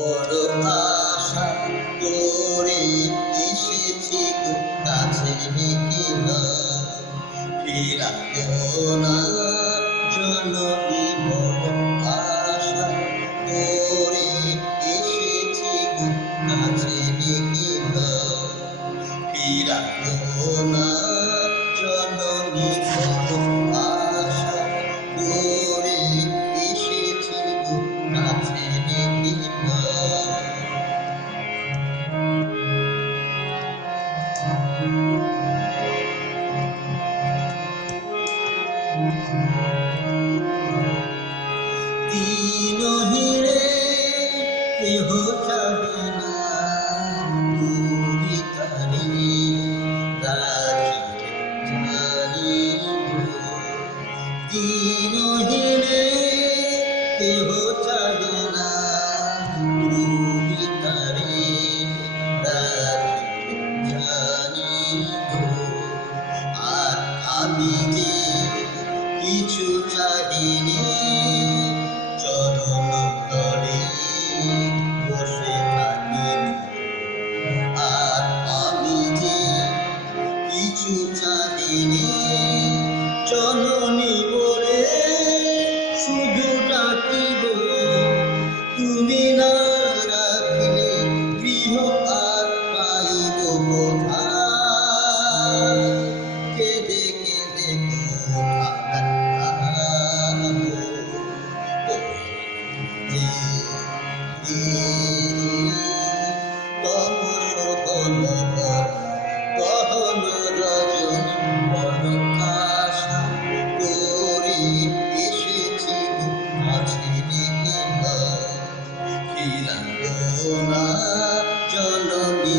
বড় আশা করে এসেছি গো কাছে কিনা ফিরাইও না জননী বড় আশা করে এসেছি গো কাছে কিনা ফিরাইও না জননী বড় আশা করে এসেছি গো কাছে কিনা দিনহীনে কেহ যাবে না তুমি তারি রাখিতে জানিব দিনহীনে কেহ যাবে না তুমি তারি রাখিতে জানিব আর আমি যে কিছু চাহিনি চরণ তলে বসে থাকি আর আমি যে কিছু চাহিনি জননী বলে শুধু ডাকিব তুমি না রাখিলে গৃহ আর পাইব কোথায় কেঁদে কেঁদে গহন রজনী বড় আশা করে এসেছি কাছে কিনা ফিরাইও না জননী